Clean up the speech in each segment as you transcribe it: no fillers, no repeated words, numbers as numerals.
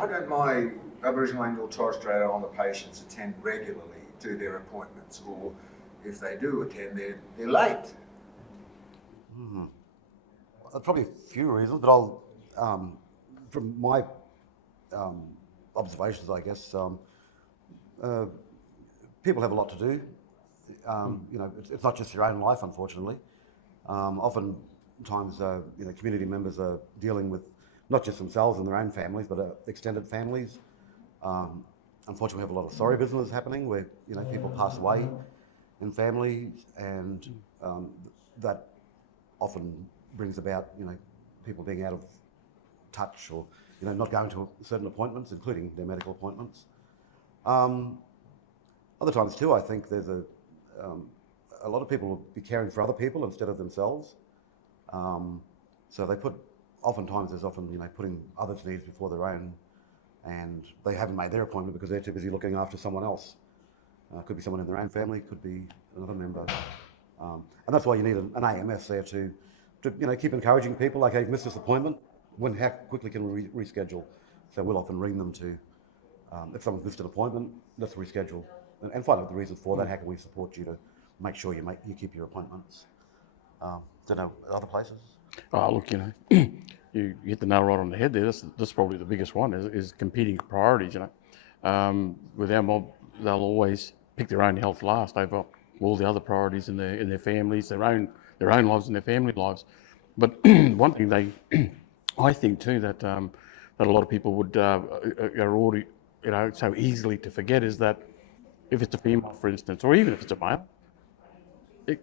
Why don't my Aboriginal and or Torres Strait Islander patients attend regularly to their appointments, or if they do attend, they're late? Probably a few reasons, but I'll, from my observations, I guess, people have a lot to do. You know, it's not just your own life, unfortunately. Oftentimes, you know, community members are dealing with not just themselves and their own families, but extended families. Unfortunately, we have a lot of sorry business happening where, you know, people pass away in families, and that often brings about, you know, people being out of touch, or, you know, not going to certain appointments, including their medical appointments. Other times too, I think there's a lot of people will be caring for other people instead of themselves. So they oftentimes there's often, you know, putting others' needs before their own, and they haven't made their appointment because they're too busy looking after someone else. Could be someone in their own family, could be another member. And that's why you need an AMS there to you know, keep encouraging people, like, hey, you've missed this appointment, how quickly can we reschedule? So we'll often ring them to, if someone's missed an appointment, let's reschedule, and find out the reasons for that. How can we support you to make sure you keep your appointments? Don't know, other places? Oh, look, you know, you hit the nail right on the head there. That's probably the biggest one, is competing priorities, you know. With our mob, they'll always pick their own health last over all the other priorities in their families, their own lives and their family lives. But one thing I think too, that a lot of people are already, you know, so easily to forget, is that if it's a female, for instance, or even if it's a male,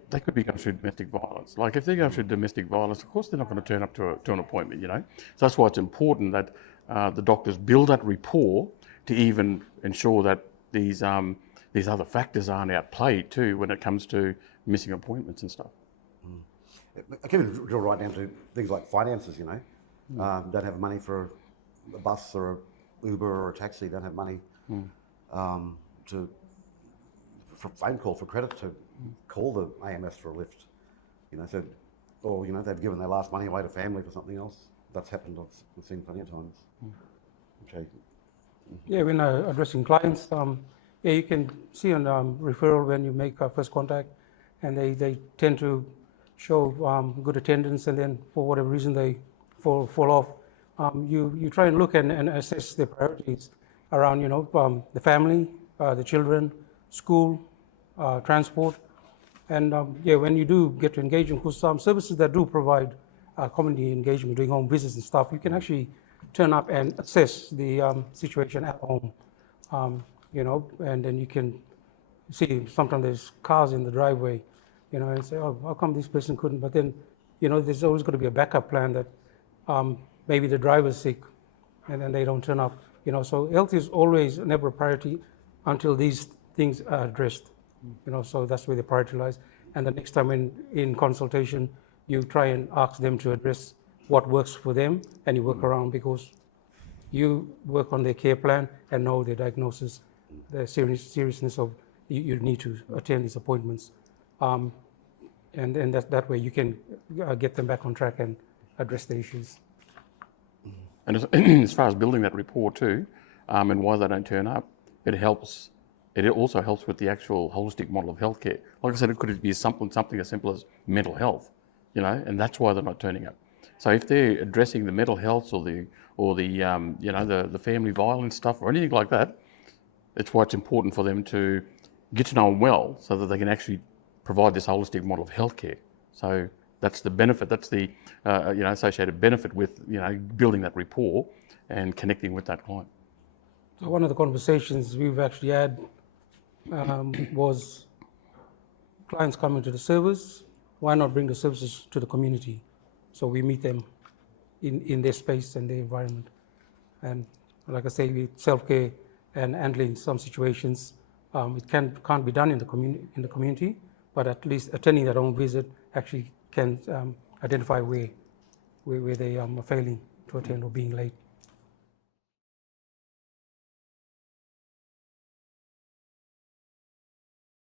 they could be going through domestic violence. Like, if they're going through domestic violence, of course they're not going to turn up to an appointment, you know. So that's why it's important that the doctors build that rapport to even ensure that these other factors aren't outplayed too when it comes to missing appointments and stuff. I can even drill right down to things like finances, you know. Don't have money for a bus or a Uber or a taxi, don't have money for phone call, for credit to call the AMS for a lift, you know. So, or, you know, they've given their last money away to family for something else. That's happened, I've seen plenty of times. Okay. Yeah, when addressing clients, yeah, you can see on referral when you make first contact, and they tend to show good attendance, and then for whatever reason they fall off. You try and look and assess their priorities around, you know, the family, the children, school, transport, and yeah, when you do get to engage, because some services that do provide community engagement, doing home visits and stuff, you can actually turn up and assess the situation at home, you know, and then you can see sometimes there's cars in the driveway, you know, and say, oh, how come this person couldn't? But then, you know, there's always going to be a backup plan that maybe the driver's sick and then they don't turn up, you know. So health is always never a priority until these things are addressed, you know. So that's where the priority lies. And the next time in consultation, you try and ask them to address what works for them, and you work around, because you work on their care plan and know their diagnosis, the seriousness of you need to attend these appointments, and that way you can get them back on track and address the issues. And as far as building that rapport too, and why they don't turn up, it helps. It also helps with the actual holistic model of healthcare. Like I said, it could be something as simple as mental health, you know, and that's why they're not turning up. So if they're addressing the mental health or the you know, the family violence stuff or anything like that, it's why it's important for them to get to know them well, so that they can actually provide this holistic model of healthcare. So that's the benefit. That's the you know, associated benefit with, you know, building that rapport and connecting with that client. So one of the conversations we've actually had was clients coming to the service. Why not bring the services to the community? So we meet them in their space and their environment. And like I say, with self-care and handling some situations, it can't be done in the community, but at least attending their own visit actually can identify where they are failing to attend or being late.